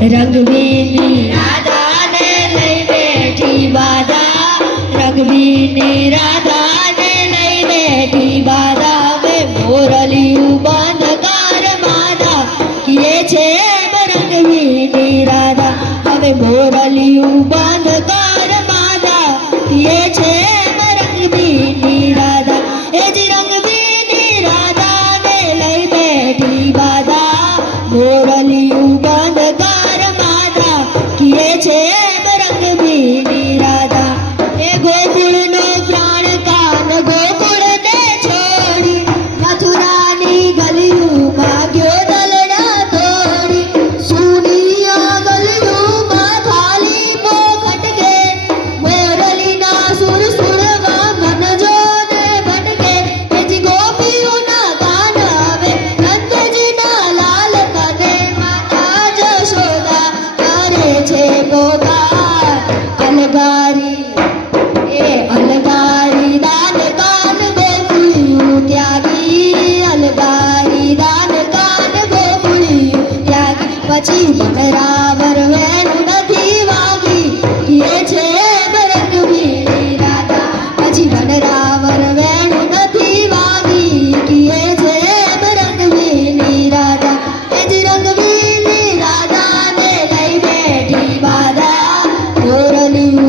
રંગવીની રાધાને લઈ બેઠી બાધા, રંગવીની રાધાને લઈ બેઠી બાધા. હવે મોરલિયું બંધ કર માધા, કીએ છે રંગવીની રાધા. હવે મોરલિયું બંધ કર માધા, કીએ છે રંગવીની રાધા. એ જ રંગવીની રાધાને લઈ બેઠી બાધા, મોરલિયું બંધ કર માધા, કીએ છે રંગવીની રાધા. એ ગોકુળનો પ્રાણ કાન ગોકુળને છોડી, મથુરાની ગલીઓમાં ગયો દલડા તોડી. સુનિયા ગલીઓમાં ખાલી પોખટકે, મોરલીના સુર સુરવા મન જોને ભટકે. એ જ ગોપીઓના ગાન હવે નંદજીના લાલ કને, માતા જશોદા કરે છે પોકાર. અલગારી એ અલગારી દાન કાન ગોકુળિયું ત્યાગી, અલગારી દાન કાન ગોકુળિયું ત્યાગી. પછી બનરાવર વેણું નથી વાગી, કીએ છે રંગવીની રાધા. પછી બનરાવર વેણું નથી વાગી, કીએ છે રંગવીની રાધા. એ જ રંગવીની રાધાને લઈ બેઠી બાધા, મોરલિયું